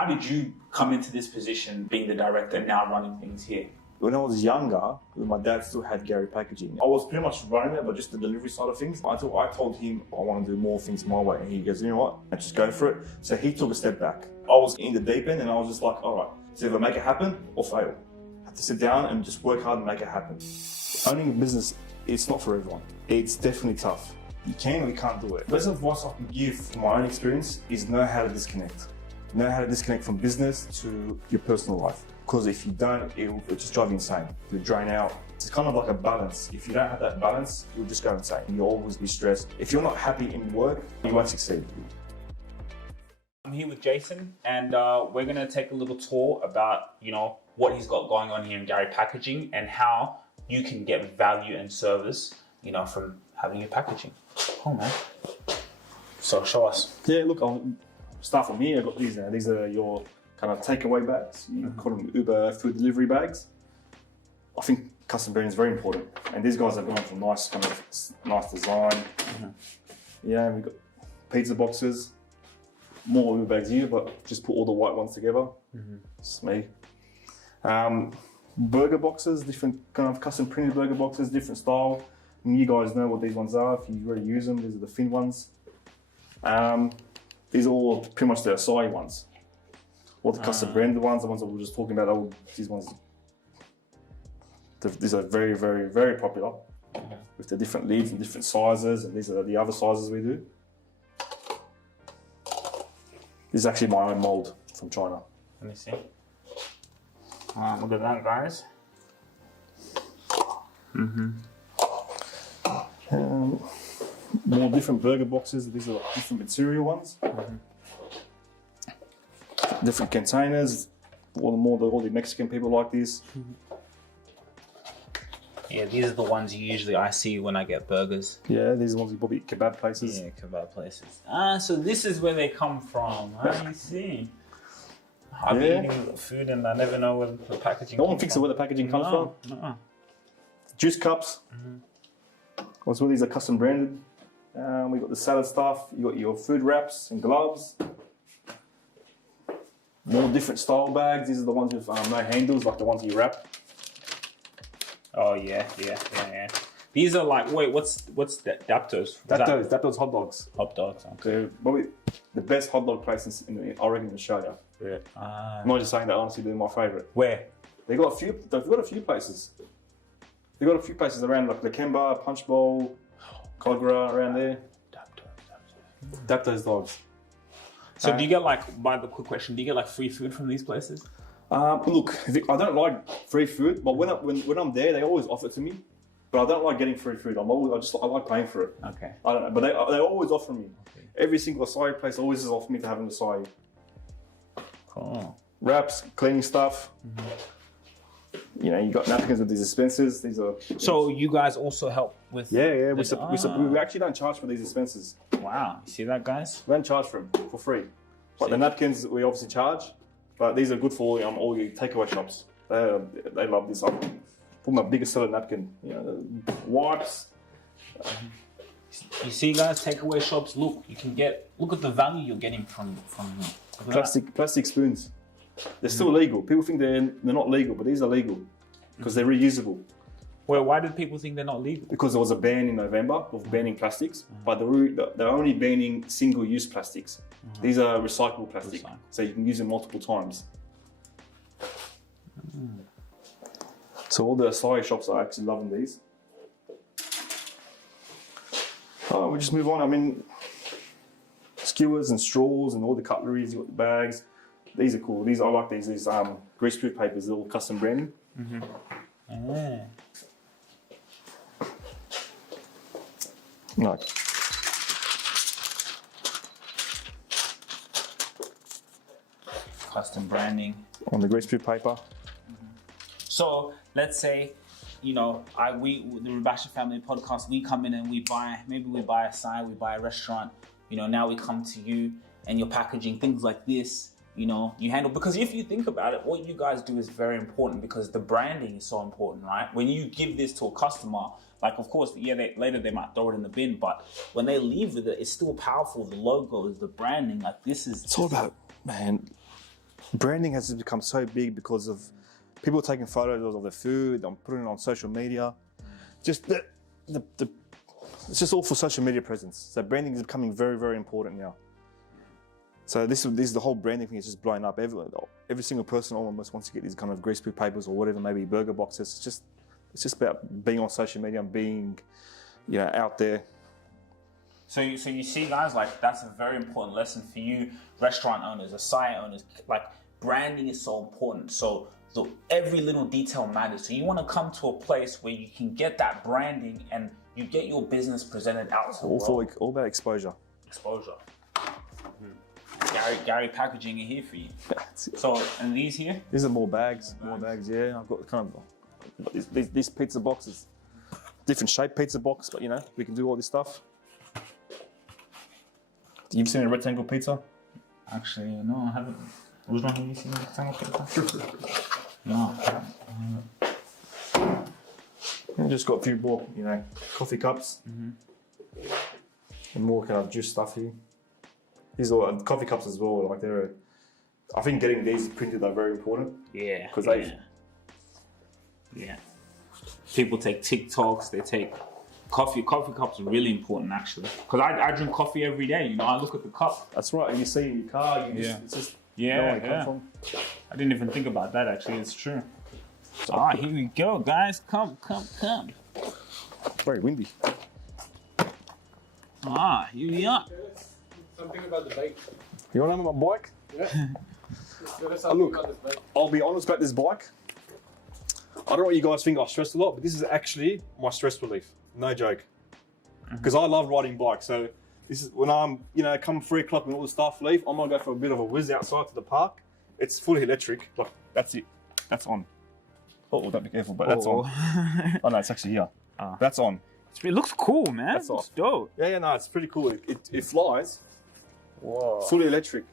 How did you come into this position, being the director and now running things here? When I was younger, my dad still had Gary Packaging. I was pretty much running it, but just the delivery side of things. Until I told him I want to do more things my way. And he goes, you know what, I just go for it. So he took a step back. I was in the deep end and I was just like, all right, so either make it happen or fail. I have to sit down and just work hard and make it happen. Owning a business, it's not for everyone. It's definitely tough. You can or you can't do it. The best advice I can give from my own experience is know how to disconnect. Know how to disconnect from business to your personal life. Because if you don't, it'll just drive you insane. You'll drain out. It's kind of like a balance. If you don't have that balance, you'll just go insane. You'll always be stressed. If you're not happy in work, you won't succeed. I'm here with Jason, and we're going to take a little tour about, what he's got going on here in Gary Packaging and how you can get value and service, from having your packaging. Oh man. So show us. Yeah, look, I'll start from here. I've got these now. These are your kind of takeaway bags. You call them Uber food delivery bags. I think custom branding is very important. And these guys have gone for nice design. Yeah, we've got pizza boxes. More Uber bags here, but just put all the white ones together. It's me. Burger boxes, different kind of custom printed burger boxes, different style. And you guys know what these ones are if you already use them. These are the thin ones. These are all pretty much the Acai ones. All the custom branded ones, the ones that we were just talking about, these ones. These are very, very, very popular with the different lids and different sizes, and these are the other sizes we do. This is actually my own mold from China. Let me see. Look at that, guys. More different burger boxes. These are like different material ones. Different containers. All the Mexican people like this. Yeah, these are the ones usually I see when I get burgers. Yeah, these are the ones you probably eat kebab places. Yeah, kebab places. So this is where they come from. You see. I've been eating food and I never know where the packaging No one thinks of where the packaging comes from. Juice cups. Also, these are custom branded. We got the salad stuff. You got your food wraps and gloves. More different style bags. These are the ones with no handles, like the ones you wrap. Oh yeah. These are like, wait, what's that? Daptos? Daptos hot dogs. Hot dogs. Okay. They're probably the best hot dog place in Australia. Yeah. I'm not just saying that, honestly, they're my favourite. Where? They've got a few places. They've got a few places around, like Lakemba, Punch Bowl, Cogra, around there. Daptos dogs. So do you get quick question, do you get free food from these places? Look, I don't like free food, but when I'm there, they always offer it to me. But I don't like getting free food. I like paying for it. Okay. I don't know, but they always offer me. Okay. Every single acai place always has offered me to have an acai. Cool. Wraps, cleaning stuff. You got napkins with these dispensers. These are. So you guys also help with? Yeah. We actually don't charge for these dispensers. Wow, you see that, guys? We don't charge for them for free. But the napkins we obviously charge. But these are good for all your takeaway shops. They love this. For my biggest seller napkin, wipes. You see, guys, takeaway shops. Look at the value you're getting from plastic spoons. They're still legal. People think they're not legal, but these are legal because they're reusable. Well, why did people think they're not legal? Because there was a ban in November of banning plastics, but they're only banning single-use plastics. These are recyclable plastic, so you can use them multiple times. So all the acai shops are actually loving these. We just move on. I mean, skewers and straws and all the cutleries. You got the bags. These are cool. I like these. These greaseproof papers. They're all custom branded. No. Custom branding on the greaseproof paper. So let's say, the Rubasha Family Podcast, we come in and we buy Acai, we buy a restaurant. Now we come to you and you're packaging things like this. You handle, because if you think about it, what you guys do is very important because the branding is so important, right? When you give this to a customer, of course, later they might throw it in the bin, but when they leave with it, it's still powerful. The logos, the branding, this is... It's all about, man, Branding has just become so big because of people taking photos of their food and putting it on social media. Just it's just all for social media presence. So branding is becoming very, very important now. So this is the whole branding thing is just blowing up. Every single person almost wants to get these kind of grease papers or whatever, maybe burger boxes. It's just about being on social media and being, out there. So you see, guys, like that's a very important lesson for you, restaurant owners, acai owners. Like branding is so important. So every little detail matters. So you want to come to a place where you can get that branding and you get your business presented out to the world. All about exposure. Exposure. Gary packaging it here for you. So, and these here? These are more bags. More bags, yeah. I've got kind of these pizza boxes. Different shape pizza box, but we can do all this stuff. You've seen a rectangle pizza? Actually, no, I haven't. Have you seen a rectangle pizza? No. I just got a few more, coffee cups. And more kind of juice stuff here. These are coffee cups as well. Like I think getting these printed are very important. Yeah. Because people take TikToks. They take coffee. Coffee cups are really important actually. Because I drink coffee every day. I look at the cup. That's right. And you see in your car. It's just where it comes from. I didn't even think about that actually. It's true. So, here we go, guys. Come. Very windy. Here we are. Something about the bike. You want to know my bike? Yeah. Look, about this bike. I'll be honest about this bike. I don't know what you guys think I stress a lot, but this is actually my stress relief. No joke. Because I love riding bikes. So this is when I'm, come 3 o'clock and all the staff leave, I'm gonna go for a bit of a whiz outside to the park. It's fully electric. Look, that's it. That's on. Oh, don't be careful, but that's on. Oh no, it's actually here. That's on. It looks cool, man. That's it's dope. Yeah, no, it's pretty cool. It flies. Whoa. Fully electric.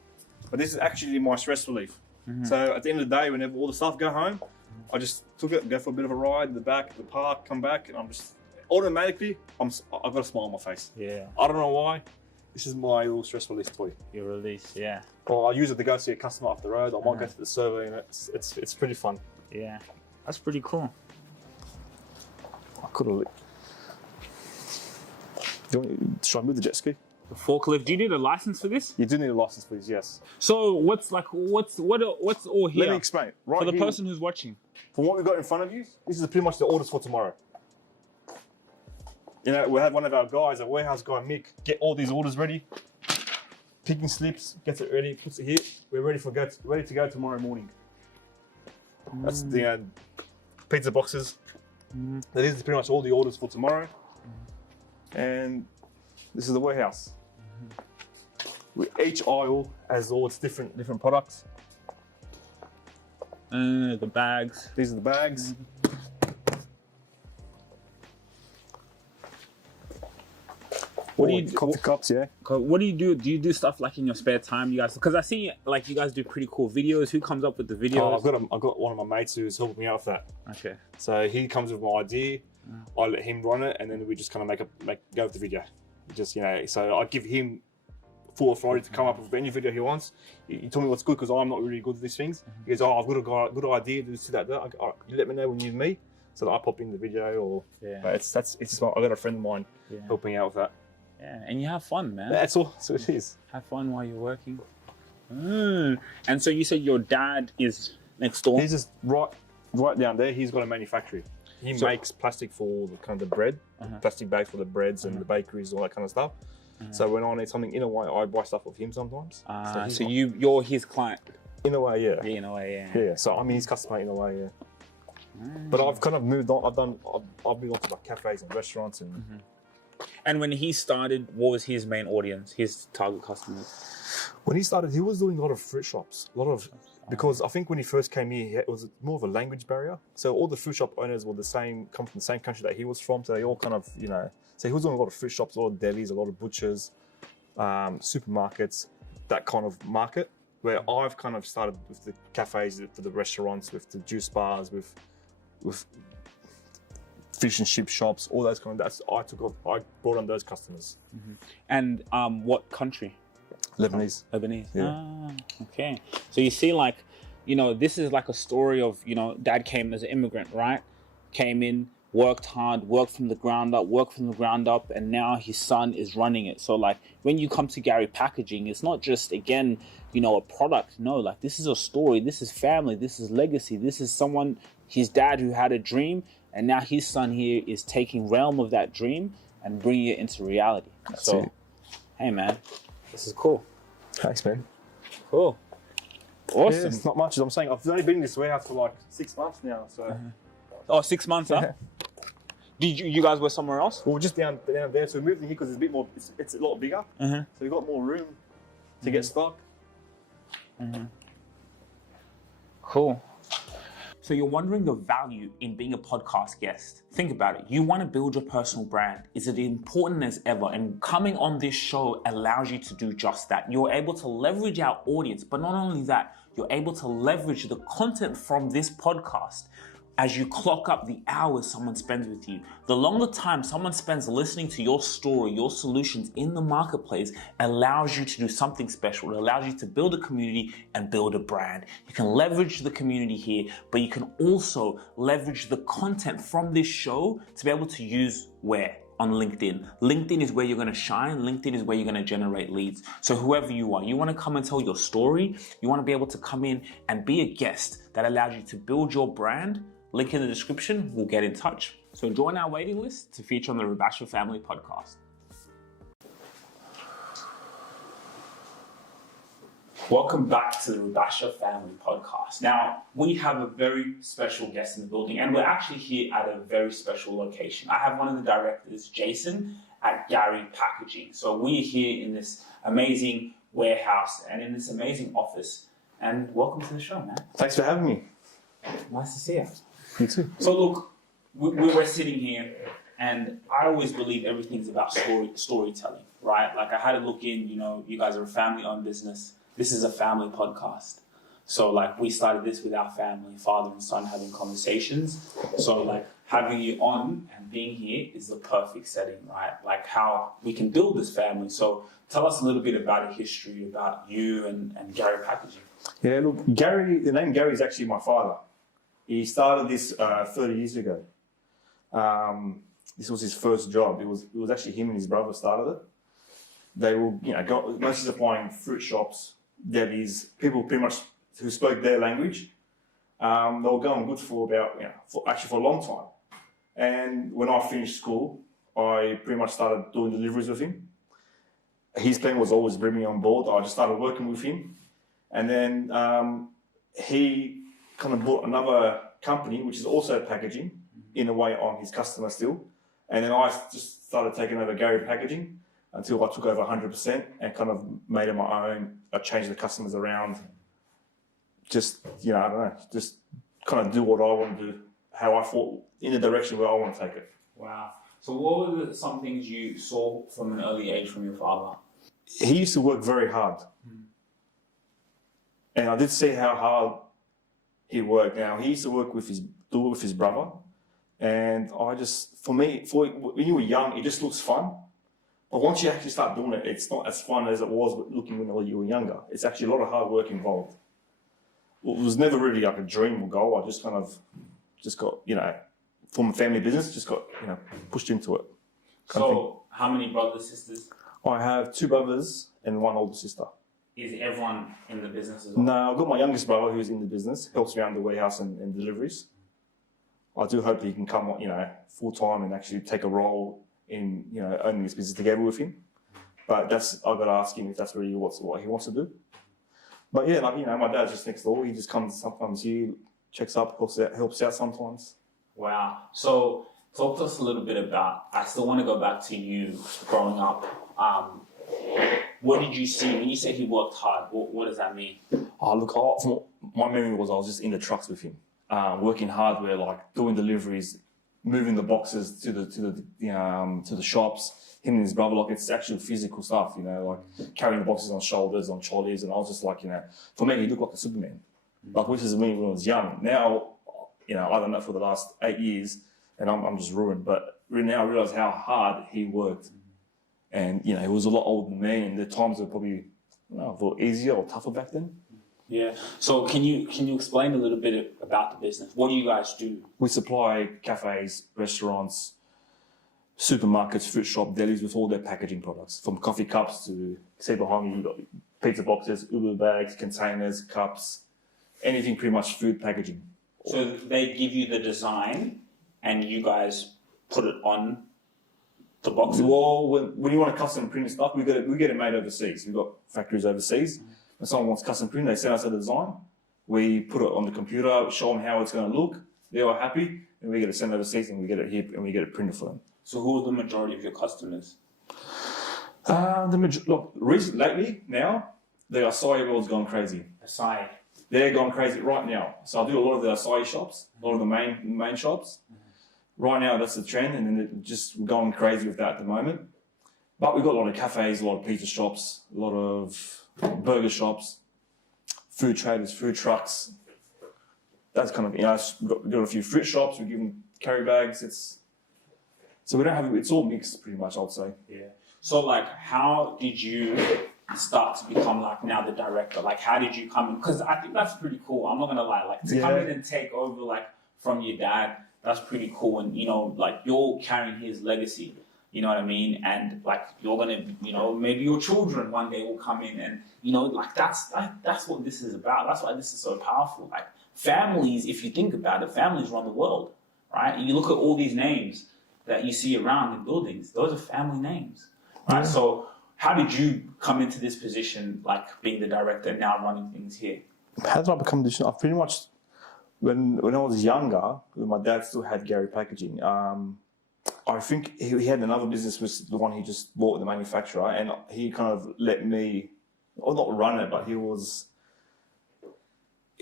But this is actually my stress relief. So at the end of the day, whenever all the staff go home, I just took it, go for a bit of a ride in the back of the park, come back, and I'm just automatically, I've got a smile on my face. Yeah. I don't know why. This is my little stress release toy. Your release, yeah. Or I use it to go see a customer off the road. I might go to the server, and it's pretty fun. Yeah, that's pretty cool. I could have. Should I move the jet ski? The forklift. Do you need a license for this? You do need a license for this, yes. So what's all here? Let me explain. Right for the here, person who's watching. From what we've got in front of you, this is pretty much the orders for tomorrow. We have one of our guys, a warehouse guy, Mick, get all these orders ready. Picking slips, gets it ready, puts it here. We're ready to go tomorrow morning. That's the pizza boxes. This is pretty much all the orders for tomorrow. And this is the warehouse. Each aisle has all its different products. The bags. These are the bags. What do you do? Coffee cups, yeah. What do you do? Do you do stuff like in your spare time, you guys? Because I see like you guys do pretty cool videos. Who comes up with the videos? I've got one of my mates who's helping me out with that. Okay. So he comes with my idea. I let him run it, and then we just kind of go with the video. Just so I give him full authority to come up with any video he wants. He told me what's good because I'm not really good at these things. He goes, I've got a good idea to do that. You let me know when you need me, so that I pop in the video. Or it's just I've got a friend of mine helping out with that. Yeah, and you have fun, man. That's all. So it is. Have fun while you're working. And so you said your dad is next door. He's just right down there. He's got a manufacturing. He makes plastic for the bread, plastic bags for the breads and the bakeries, all that kind of stuff. So when I need something, in a way, I buy stuff off him sometimes. So you're his client. In a way, yeah. Yeah, in a way, yeah. Yeah. So I'm his customer in a way, yeah. But I've kind of moved on. I've moved on to like cafes and restaurants and. And when he started, what was his main audience, his target customers? When he started, he was doing a lot of fruit shops, because I think when he first came here, it was more of a language barrier. So all the fruit shop owners were come from the same country that he was from. So they all kind of, so he was doing a lot of fruit shops, a lot of delis, a lot of butchers, supermarkets, that kind of market. Where I've kind of started with the cafes, for the restaurants, with the juice bars, with fish and chip shops, all those kind of. I brought on those customers. And what country? Lebanese. Lebanese. Yeah. Okay. So you see, like you know, this is like a story of, you know, dad came as an immigrant, right? Came in, worked hard, worked from the ground up, and now his son is running it. So like when you come to Gary Packaging, it's not just, again, you know, a product. No, like this is a story, this is family, this is legacy, this is someone, his dad who had a dream, and now his son here is taking realm of that dream and bringing it into reality. So, hey man, this is cool. Thanks, man. Cool. Awesome. Yeah, it's not much, as I'm saying. I've only been in this warehouse for like 6 months now, so. Oh, 6 months, huh? Did you guys were somewhere else? Well, we're just down there, so we moved in here because it's a bit more, it's a lot bigger. So we've got more room to get stock. Cool. So you're wondering the value in being a podcast guest. Think about it. You want to build your personal brand. Is it important as ever? And coming on this show allows you to do just that. You're able to leverage our audience, but not only that, you're able to leverage the content from this podcast as you clock up the hours someone spends with you. The longer time someone spends listening to your story, your solutions in the marketplace allows you to do something special. It allows you to build a community and build a brand. You can leverage the community here, but you can also leverage the content from this show to be able to use where? On LinkedIn. LinkedIn is where you're gonna shine. LinkedIn is where you're gonna generate leads. So whoever you are, you wanna come and tell your story, you wanna be able to come in and be a guest that allows you to build your brand. Link in the description, we'll get in touch. So join our waiting list to feature on the Rubasha Family Podcast. Welcome back to the Rubasha Family Podcast. Now, we have a very special guest in the building, and we're actually here at a very special location. I have one of the directors, Jason, at Gary Packaging. So we're here in this amazing warehouse and in this amazing office. And welcome to the show, man. Thanks for having me. Nice to see you. You too. So look, we're sitting here, and I always believe everything's about storytelling, right? Like I had to look in, you know, you guys are a family-owned business. This is a family podcast. So like we started this with our family, father and son having conversations. So like having you on and being here is the perfect setting, right? Like how we can build this family. So tell us a little bit about a history about you and Gary Packaging. Yeah, look, Gary, the name Gary is actually my father. He started this 30 years ago. This was his first job. It was actually him and his brother started it. They were, you know, mostly supplying fruit shops, delis, people pretty much who spoke their language. They were going good for about, you know, for a long time. And when I finished school, I pretty much started doing deliveries with him. His plan was always bring me on board. I just started working with him. And then he kind of bought another company, which is also packaging, in a way on his customer still. And then I just started taking over Gary Packaging until I took over 100% and kind of made it my own. I changed the customers around. Just, you know, I don't know, just kind of do what I want to do, how I thought, in the direction where I want to take it. Wow. So what were some things you saw from an early age from your father? He used to work very hard. And I did see how hard he worked. Now, he used to work with his brother. And I just, when you were young, it just looks fun. But once you actually start doing it, it's not as fun as it was looking when you were younger. It's actually a lot of hard work involved. It was never really like a dream or goal. I just kind of got, you know, from a family business, just got, you know, pushed into it. So, how many brothers, sisters? I have 2 brothers and 1 older sister. Is everyone in the business as well? No, I've got my youngest brother who's in the business, helps around the warehouse and deliveries. I do hope that he can come, you know, full time and actually take a role in, you know, owning this business together with him. But I've got to ask him if that's really what he wants to do. But yeah, like, you know, my dad's just next door. He just comes sometimes here, checks up, helps out sometimes. Wow. So talk to us a little bit about, I still want to go back to you growing up. What did you see when you say he worked hard? What does that mean? Oh, look, my memory was I was just in the trucks with him, working hardware, like doing deliveries, moving the boxes to the shops. Him and his brother, like it's actual physical stuff, you know, like carrying the boxes on shoulders, on trolleys, and I was just like, you know, for me, he looked like a Superman. Like, which is me when I was young. Now, you know, I don't know for the last 8 years, and I'm just ruined. But now I realise how hard he worked. And, you know, he was a lot older than me, and the times were probably, I don't know, a little easier or tougher back then. Yeah. So can you explain a little bit about the business? What do you guys do? We supply cafes, restaurants, supermarkets, fruit shop, delis with all their packaging products, from coffee cups to, say behind me, you've got pizza boxes, Uber bags, containers, cups, anything pretty much food packaging. So they give you the design, and you guys put it on the boxes. Well, when you want to custom print stuff, we get it made overseas. We've got factories overseas. When someone wants custom print, they send us a design. We put it on the computer, show them how it's going to look. They are happy, and we get it sent overseas, and we get it here, and we get it printed for them. So who are the majority of your customers? Lately, now, the acai world's gone crazy. Acai. They're gone crazy right now. So I do a lot of the acai shops, a lot of the main shops. Right now, that's the trend, and then they're just going crazy with that at the moment. But we've got a lot of cafes, a lot of pizza shops, a lot of burger shops, food traders, food trucks. That's kind of, we've got a few fruit shops, we give them carry bags. So we don't have, it's all mixed pretty much, I would say. Yeah. So like, how did you start to become like now the director? Like, how did you come in? Because I think that's pretty cool. I'm not gonna lie. Like to come in and take over like from your dad, that's pretty cool. And like you're carrying his legacy. You know what I mean? And like you're gonna, maybe your children one day will come in, and like that's what this is about. That's why this is so powerful. Like families, if you think about it, families run the world, right? And you look at all these names that you see around in buildings; those are family names, right? Yeah. So how did you come into this position, like being the director and now running things here? How did I become this? I pretty much, when I was younger, my dad still had Gary Packaging. I think he had another business, was the one he just bought, the manufacturer, and he kind of let me, or not run it, but he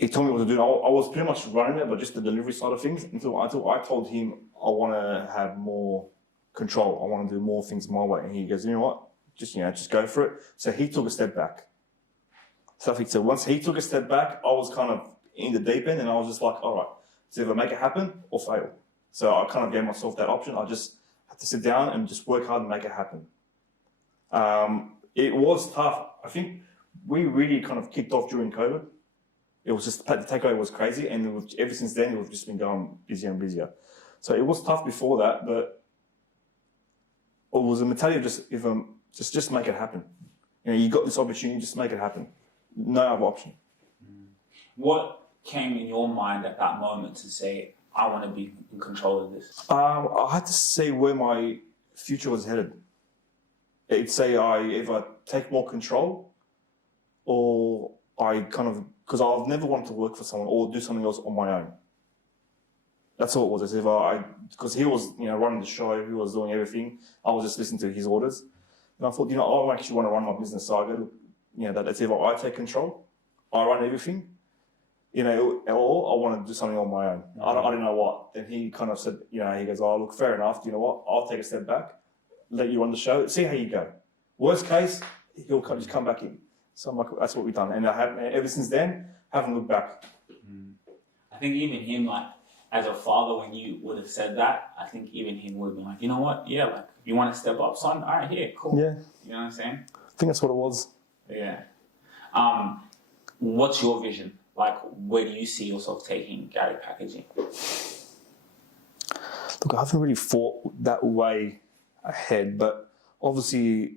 told me what to do. I was pretty much running it, but just the delivery side of things, until I told him I want to have more control. I want to do more things my way. And he goes, you know what? Just go for it. So he took a step back. So once he took a step back, I was kind of in the deep end, and I was just like, all right, so either make it happen or fail. So I kind of gave myself that option. I just had to sit down and just work hard and make it happen. It was tough. I think we really kind of kicked off during COVID. It was just, the takeaway was crazy, and ever since then, we've just been going busier and busier. So it was tough before that, but it was a mentality of just make it happen. You got this opportunity, just make it happen. No other option. What came in your mind at that moment to say, I want to be in control of this? I had to see where my future was headed. It'd say I either take more control, or I because I've never wanted to work for someone or do something else on my own. That's all it was. Because he was, running the show, he was doing everything. I was just listening to his orders, and I thought, I actually want to run my business. So I go, that's either I take control, I run everything, or I want to do something on my own. I don't know what. Then he kind of said, he goes, oh, look, fair enough. You know what? I'll take a step back, let you run the show, see how you go. Worst case, he'll just come back in. So I'm like, that's what we've done. And ever since then, haven't looked back. I think even him, like, as a father, when you would have said that, I think even him would have been like, you know what? Yeah, like, you want to step up, son? All right, here, cool. Yeah. You know what I'm saying? I think that's what it was. Yeah. What's your vision? Like, where do you see yourself taking Gary Packaging? Look, I haven't really thought that way ahead, but obviously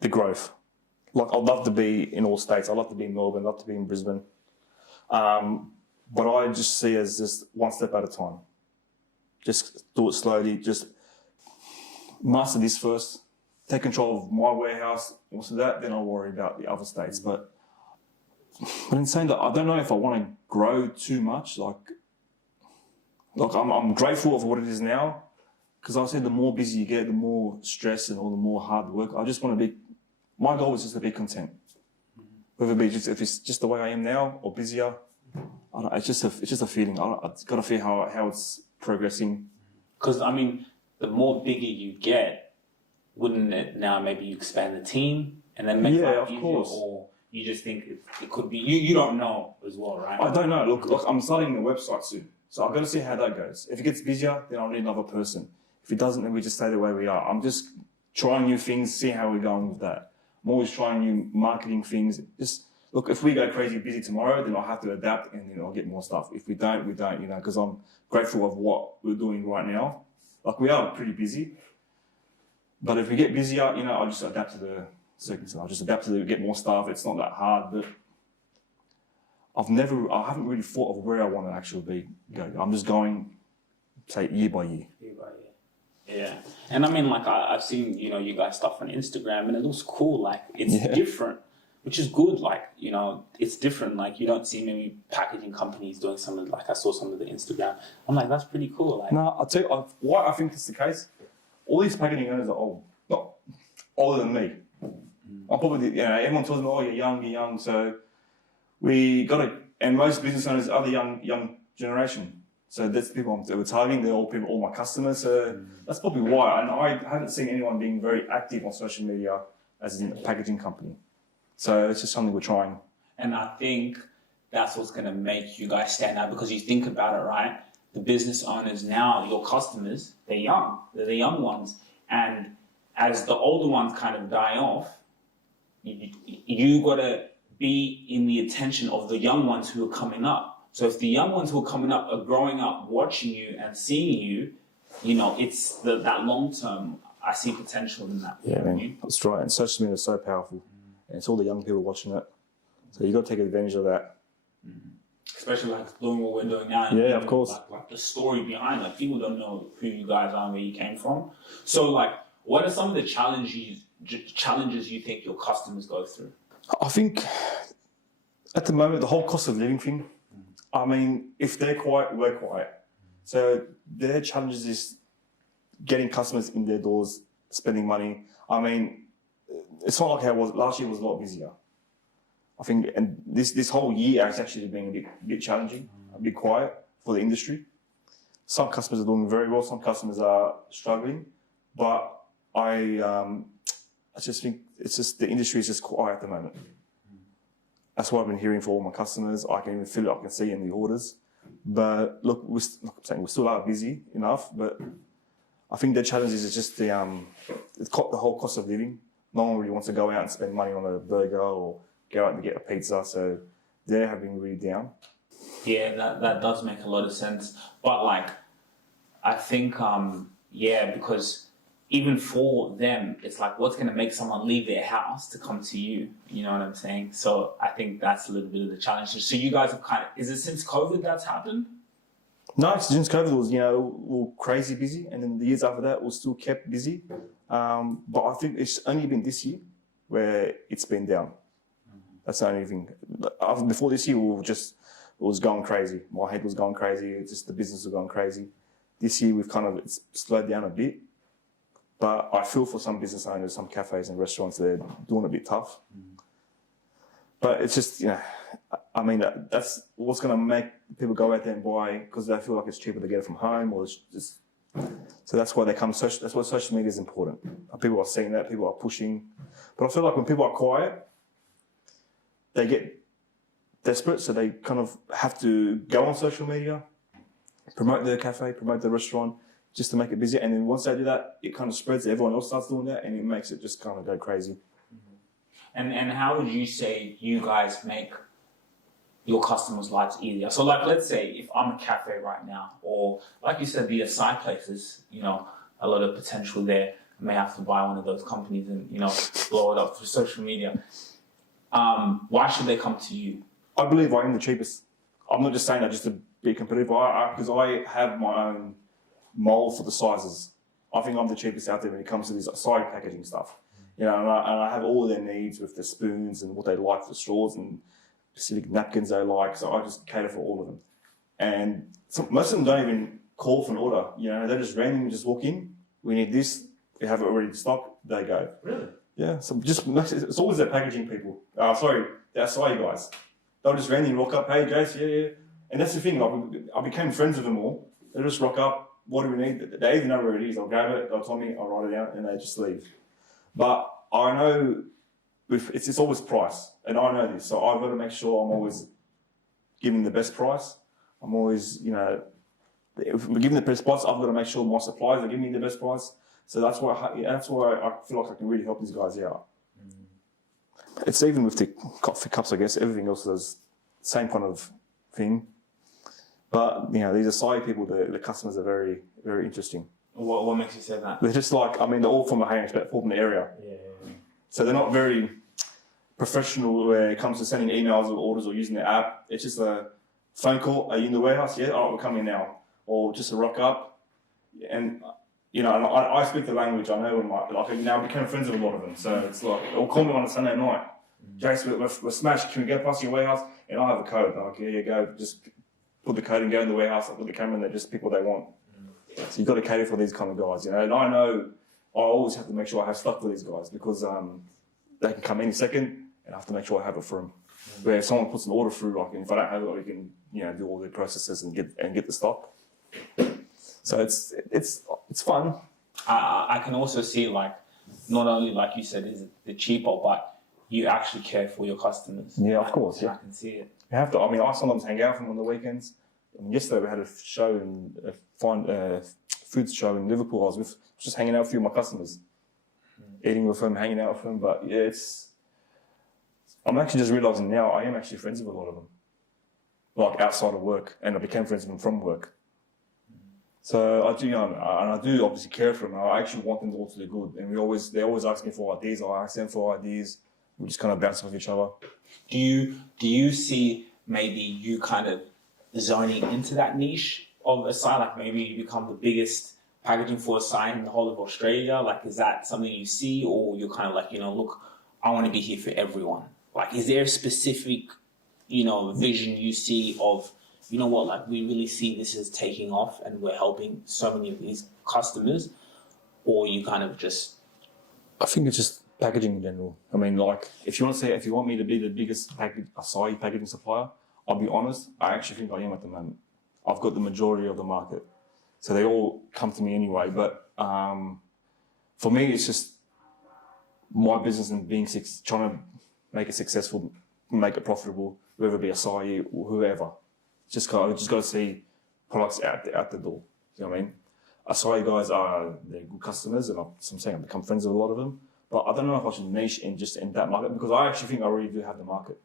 the growth. Like, I'd love to be in all states. I'd love to be in Melbourne. I'd love to be in Brisbane. But I just see it as just one step at a time. Just do it slowly. Just master this first. Take control of my warehouse. Also that, then I'll worry about the other states. But in saying that, I don't know if I want to grow too much. Like I'm grateful for what it is now, because I said the more busy you get, the more stress and all the more hard work. I just want to be. My goal is just to be content. Whether it be if it's just the way I am now or busier, I don't know, it's just a feeling. I've got to feel how it's progressing. Because the more bigger you get, wouldn't it now maybe you expand the team and then make life easier? Course. Or you just think it could be you don't know as well, right? I don't know. Look, I'm starting a website soon, so I've got to see how that goes. If it gets busier, then I'll need another person. If it doesn't, then we just stay the way we are. I'm just trying new things, see how we're going with that. I'm always trying new marketing things. Just look, if we go crazy busy tomorrow, then I'll have to adapt and I'll get more stuff. If we don't, we don't, because I'm grateful of what we're doing right now. Like we are pretty busy, but if we get busier, I'll just adapt to the circumstances. I'll just adapt to get more stuff. It's not that hard, but I haven't really thought of where I want to actually go. I'm just going, say, year by year. Year by year. Yeah. And I mean, like, I've seen, you guys stuff on Instagram and it looks cool. Like, it's different, which is good. Like, it's different. Like, you don't see many packaging companies doing something like I saw some of the Instagram. I'm like, that's pretty cool. Like, no, I'll tell you why I think it's the case. All these packaging owners are old, not older than me. I'm probably, everyone tells me, oh, you're young. So we got to, and most business owners are the young generation. So that's the people we're targeting. They're all my customers. So that's probably why. And I haven't seen anyone being very active on social media as in a packaging company. So it's just something we're trying. And I think that's what's going to make you guys stand out, because you think about it, right? The business owners now, your customers, they're young. They're the young ones. And as the older ones kind of die off, you got to be in the attention of the young ones who are coming up. So if the young ones who are coming up are growing up watching you and seeing you, it's that long term, I see potential in that. Yeah, man, that's right. And social media is so powerful. And it's all the young people watching it. So you got to take advantage of that. Especially like doing what we're doing now. Yeah, of course. Like the story behind it. People don't know who you guys are and where you came from. So like, what are some of the challenges you think your customers go through? I think at the moment, the whole cost of living thing, I mean, if they're quiet, we're quiet. So their challenges is getting customers in their doors, spending money. I mean, it's not like how it was last year. Was a lot busier. I think, and this whole year has actually been a bit challenging, a bit quiet for the industry. Some customers are doing very well, some customers are struggling, but I just think it's just the industry is just quiet at the moment. That's what I've been hearing from all my customers. I can even feel it, I can see it in the orders. But look, we still are busy enough, but I think the challenge is just the whole cost of living. No one really wants to go out and spend money on a burger or go out and get a pizza, so they have been really down. Yeah, that does make a lot of sense. But like, I think, because even for them, it's like, what's going to make someone leave their house to come to you? You know what I'm saying? So I think that's a little bit of the challenge. So you guys have is it since COVID that's happened? No, since COVID was, we were crazy busy, and then the years after that, we still kept busy. But I think it's only been this year where it's been down. That's the only thing. Before this year, it was going crazy. My head was going crazy. Just the business was going crazy. This year, it's slowed down a bit. But I feel for some business owners, some cafes and restaurants, they're doing a bit tough. But it's just, I mean, that's what's going to make people go out there and buy, because they feel like it's cheaper to get it from home, or it's just. So that's why that's why social media is important. People are seeing that, people are pushing. But I feel like when people are quiet, they get desperate, so they kind of have to go on social media, promote their cafe, promote their restaurant, just to make it busy. And then once they do that, it kind of spreads. Everyone else starts doing that, and it makes it just kind of go crazy. And how would you say you guys make your customers' lives easier? So like, let's say if I'm a cafe right now, or like you said, the Acai places, a lot of potential there. I may have to buy one of those companies and, blow it up through social media. Why should they come to you? I believe I am the cheapest. I'm not just saying that just to be competitive, because I have my own mold for the sizes. I think I'm the cheapest out there when it comes to this Acai packaging stuff. And I have all of their needs with the spoons and what they like, the straws and specific napkins they like. So I just cater for all of them. And most of them don't even call for an order. They just randomly just walk in. We need this. We have it already in stock. They go. Really? Yeah. So it's always the packaging people. The Acai guys. They'll just randomly rock up. Hey, Jace, yeah. And that's the thing. I became friends with them all. They just rock up. What do we need? They even know where it is. I'll grab it. They'll tell me. I'll write it out, and they just leave. But I know it's always price, and I know this. So I've got to make sure I'm always giving the best price. I'm always, if we're giving the best price, I've got to make sure my suppliers are giving me the best price. So that's why I feel like I can really help these guys out. It's even with the coffee cups, I guess. Everything else is the same kind of thing. But, you know, these acai people, the customers are very, very interesting. What makes you say that? They're just like, I mean, they're all from a from the area. Yeah. So they're not very professional when it comes to sending emails or orders or using the app. It's just a phone call. Are you in the warehouse? Yeah, all right, we're coming now. Or just a rock up. And, you know, and I speak the language. I know now I became friends with a lot of them. So it's like, they'll call me on a Sunday night. Jason, we're smashed. Can we go past your warehouse? And I have a code. Like, yeah, you go. Just put the code and go in the warehouse. I put the camera and they just pick what they want. So you've got to cater for these kind of guys, you know. And I know I always have to make sure I have stock for these guys because they can come any second and I have to make sure I have it for them. Where if someone puts an order through, like, if I don't have it, we can, you know, do all the processes and get the stock. So it's fun. I can also see, like, not only, like you said, is it cheaper, but you actually care for your customers. Yeah, of course. Yeah, I can see it. You have to. I mean, I sometimes hang out with them on the weekends. I mean, yesterday we had a show food show in Liverpool. I was just hanging out with a few of my customers, eating with them, hanging out with them. But yeah, I'm actually just realising now I am actually friends with a lot of them, like outside of work, and I became friends with them from work. So I do, you know, and I do obviously care for them. I actually want them all to do good, and they always ask me for ideas. I ask them for ideas. We just kind of bounce off each other. Do you see maybe you kind of zoning into that niche of acai? Like maybe you become the biggest packaging for acai in the whole of Australia? Like, is that something you see, or you're kind of like, you know, look, I want to be here for everyone? Like, is there a specific, you know, vision you see of, you know what, like, we really see this is taking off and we're helping so many of these customers? Or you kind of just... I think it's just packaging in general. I mean, like, if you want me to be the biggest acai packaging supplier, I'll be honest, I actually think I am at the moment. I've got the majority of the market. So they all come to me anyway. But for me, it's just my business and trying to make it successful, make it profitable, whether it be acai or whoever. I just got to see products out the door. You know what I mean? Acai guys they're good customers, and I'm saying I've become friends with a lot of them. But I don't know if I should niche in that market because I actually think I already do have the market.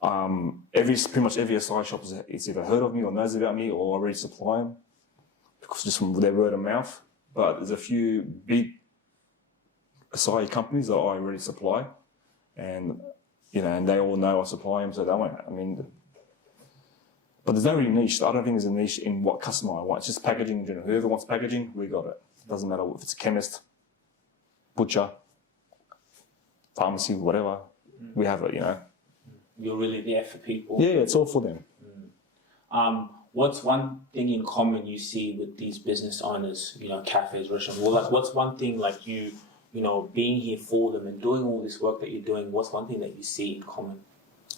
Pretty much every acai shop has either heard of me or knows about me or already supply them because just from their word of mouth. But there's a few big acai companies that I already supply, and you know, and they all know I supply them, so they won't. I mean, but there's no really niche. I don't think there's a niche in what customer I want. It's just packaging in general. Whoever wants packaging, we got it. It doesn't matter if it's a chemist, butcher, pharmacy, whatever. We have it, you know. You're really there for people. Yeah, it's all for them. What's one thing in common you see with these business owners, you know, cafes, restaurants? Well, like, what's one thing, like, you know, being here for them and doing all this work that you're doing, what's one thing that you see in common?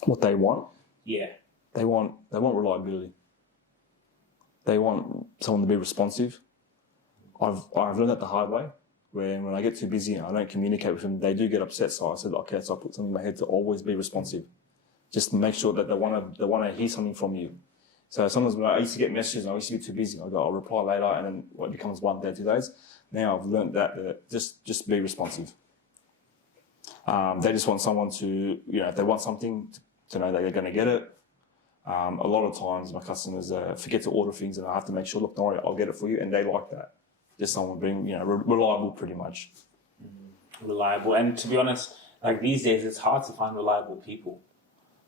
What they want? Yeah. They want reliability. They want someone to be responsive. I've learned that the hard way. When I get too busy and I don't communicate with them, they do get upset. So I said, okay, so I put something in my head to always be responsive. Just to make sure that they want to hear something from you. So sometimes when I used to get messages and I used to be too busy, I go, I'll reply later, and then it becomes 1 day, 2 days. Now I've learned that just be responsive. They just want someone to, you know, if they want something, to know that they're going to get it. A lot of times my customers forget to order things, and I have to make sure, look, don't worry, I'll get it for you, and they like that. Just someone being, you know, reliable, pretty much. Reliable, and to be honest, like these days, it's hard to find reliable people.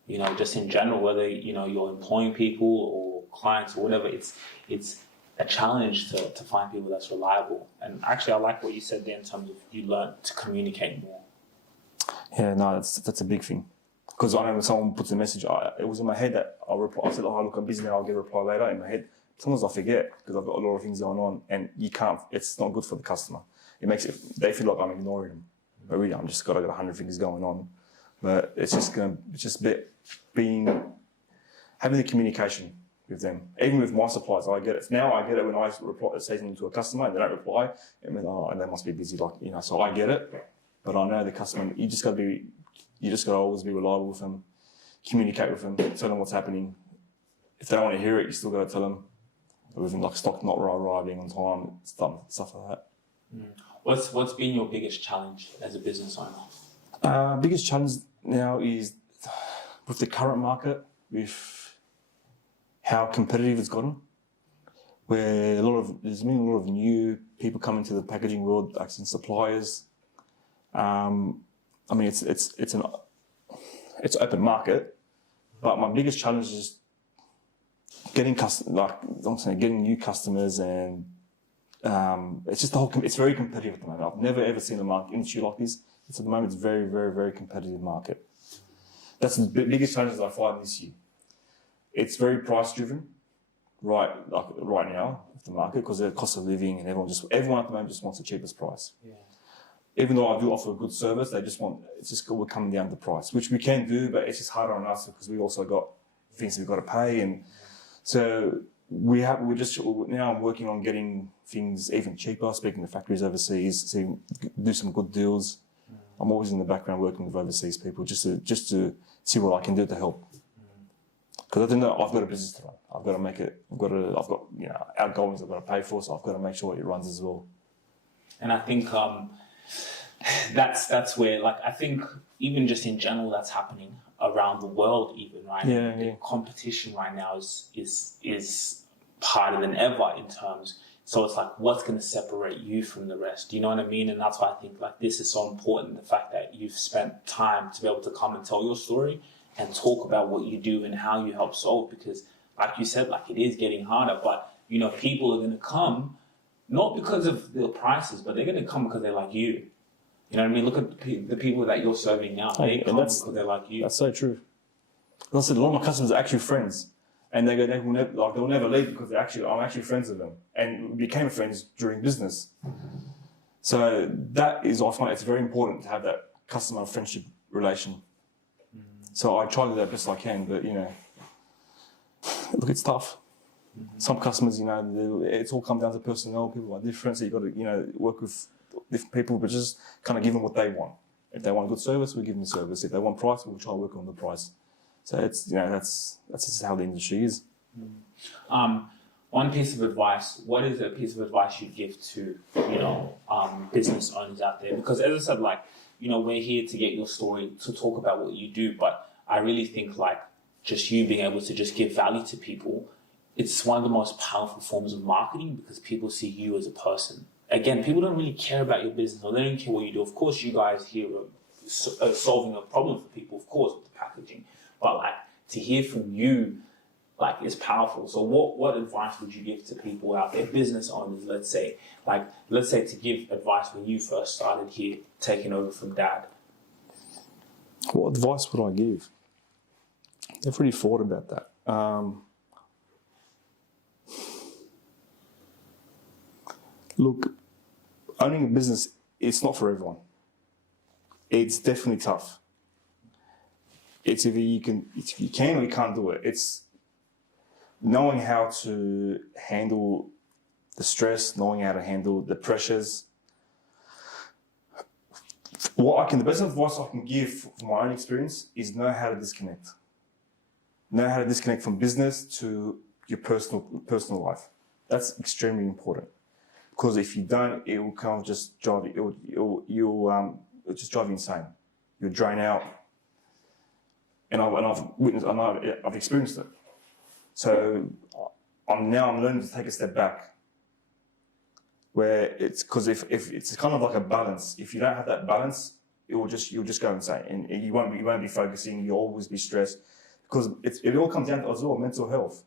You know, just in general, whether, you know, you're employing people or clients or whatever, it's a challenge to find people that's reliable. And actually, I like what you said there in terms of you learn to communicate more. Yeah, no, that's a big thing. Because I know when someone puts a message, it was in my head that I'll reply. I said, oh, look, I'm busy now, I'll get a reply later. In my head, sometimes I forget because I've got a lot of things going on, and you can't, it's not good for the customer. It makes they feel like I'm ignoring them. But really, I've got 100 things going on. But it's just having the communication with them. Even with my suppliers, I get it. Now I get it when I say something to a customer and they don't reply, and then, oh, they must be busy, like, you know, so I get it. But I know the customer, you just got to always be reliable with them, communicate with them, tell them what's happening. If they don't want to hear it, you still got to tell them. Even like stock not arriving on time, stuff like that. What's been your biggest challenge as a business owner? Biggest challenge now is with the current market, with how competitive it's gotten, where there's been a lot of new people coming to the packaging world, like some suppliers. I mean, it's an open market, but my biggest challenge is getting getting new customers, and it's just it's very competitive at the moment. I've never ever seen a market industry like this. At the moment, it's very, very, very competitive market. That's the biggest challenge that I find this year. It's very price driven, right now, with the market, because of the cost of living, and everyone at the moment just wants the cheapest price. Yeah. Even though I do offer a good service, we're coming down to the price, which we can do, but it's just harder on us because we also got things we've got to pay, and so now I'm working on getting things even cheaper, speaking to factories overseas, do some good deals. I'm always in the background working with overseas people just to see what I can do to help. Because I think that I've got a business to run. I've got to make it. I've got outgoings I've got to pay for, so I've got to make sure it runs as well. And I think that's where, like, I think even just in general that's happening around the world, even, right? Yeah, the competition right now is harder than ever in terms. So it's like, what's going to separate you from the rest? Do you know what I mean? And that's why I think like this is so important. The fact that you've spent time to be able to come and tell your story and talk about what you do and how you help solve. Because, like you said, like it is getting harder. But people are going to come not because of the prices, but they're going to come because they like you. You know what I mean? Look at the people that you're serving now. They come because they like you. That's so true. Like I said, a lot of my customers are actually friends, and they'll never leave because I'm actually friends with them, and we became friends during business. So I find it's very important to have that customer friendship relation. So I try to do that best I can, but look, it's tough. Some customers, it's all come down to personnel. People are different, so you've got to work with different people, but just kind of give them what they want. If they want good service, we give them the service. If they want price, we'll try to work on the price. So it's that's just how the industry is. One piece of advice. What is a piece of advice you'd give to business owners out there? Because as I said, we're here to get your story, to talk about what you do. But I really think just you being able to just give value to people, it's one of the most powerful forms of marketing because people see you as a person. Again, people don't really care about your business or they don't care what you do. Of course, you guys here are solving a problem for people, of course, with the packaging. But to hear from you, is powerful. So what advice would you give to people out there, business owners, let's say to give advice when you first started here, taking over from Dad? What advice would I give? I've really thought about that. Look, owning a business, it's not for everyone. It's definitely tough. It's if you can or you can't do it. It's knowing how to handle the stress, knowing how to handle the pressures. The best advice I can give from my own experience is know how to disconnect. Know how to disconnect from business to your personal life. That's extremely important. Because if you don't, it will kind of just drive you. It'll just drive you insane. You'll drain out. And I've experienced it. So I'm learning to take a step back. Where it's because if it's kind of like a balance. If you don't have that balance, you'll just go insane, and you won't be focusing. You'll always be stressed because it all comes down to as well mental health.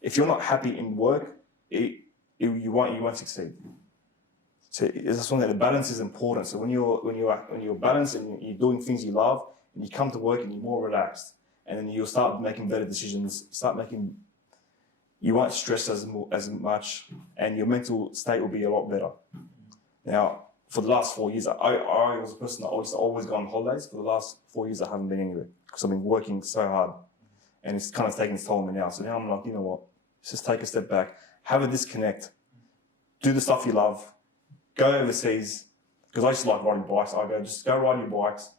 If you're not happy in work, you won't succeed. So that's one that the balance is important. So when you're balanced and you're doing things you love, and you come to work and you're more relaxed, and then you'll start making better decisions. You won't stress as much, and your mental state will be a lot better. Now, for the last 4 years, I was a person that always go on holidays. For the last 4 years, I haven't been anywhere because I've been working so hard, and it's kind of taking its toll on me now. So now I'm like, you know what? Let's just take a step back, have a disconnect, do the stuff you love, go overseas. Because I used to like riding bikes. I go, just go ride your bikes,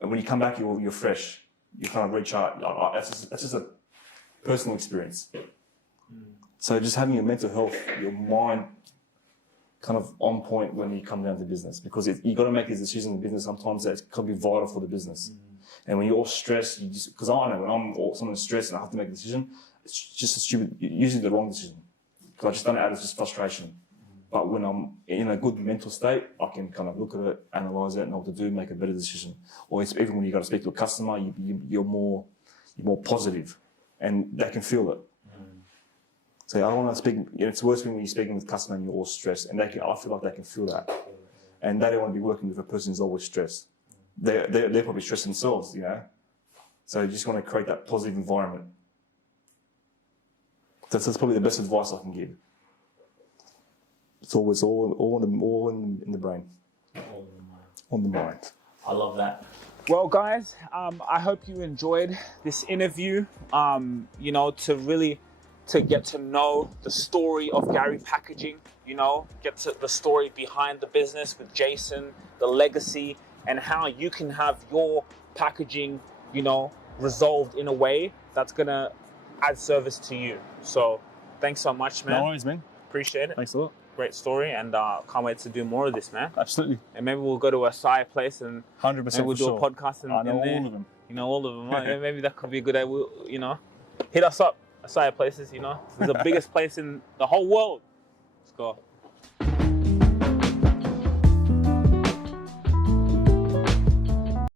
and when you come back, you're fresh. You kind of recharge. That's just a personal experience. So just having your mental health, your mind kind of on point when you come down to business, because you got to make these decisions in business. Sometimes that can be vital for the business. And when you're all stressed, because I know when I'm someone stressed and I have to make a decision, it's just a stupid, usually the wrong decision. Because I just done it out of just frustration. But when I'm in a good mental state, I can kind of look at it, analyze it, know what to do, make a better decision. Or it's, even when you got to speak to a customer, you're more positive, and they can feel it. So I don't want to speak. It's worse when you're speaking with a customer and you're all stressed, and I feel like they can feel that, and they don't want to be working with a person who's always stressed. They're probably stressed themselves, So you just want to create that positive environment. That's probably the best advice I can give. It's always all in the brain, on the mind. I love that. Well, guys, I hope you enjoyed this interview. To get to know the story of Gary Packaging, get to the story behind the business with Jason, the legacy, and how you can have your packaging, resolved in a way that's gonna add service to you. So, thanks so much, man. No worries, man. Appreciate it. Thanks a lot. Great story, and can't wait to do more of this, man. Absolutely. And maybe we'll go to a Acai place and 100%. we'll do a podcast in I know there. all of them. All of them. Right? Maybe that could be a good idea. Hit us up. Acai places, It's the biggest place in the whole world. Let's go.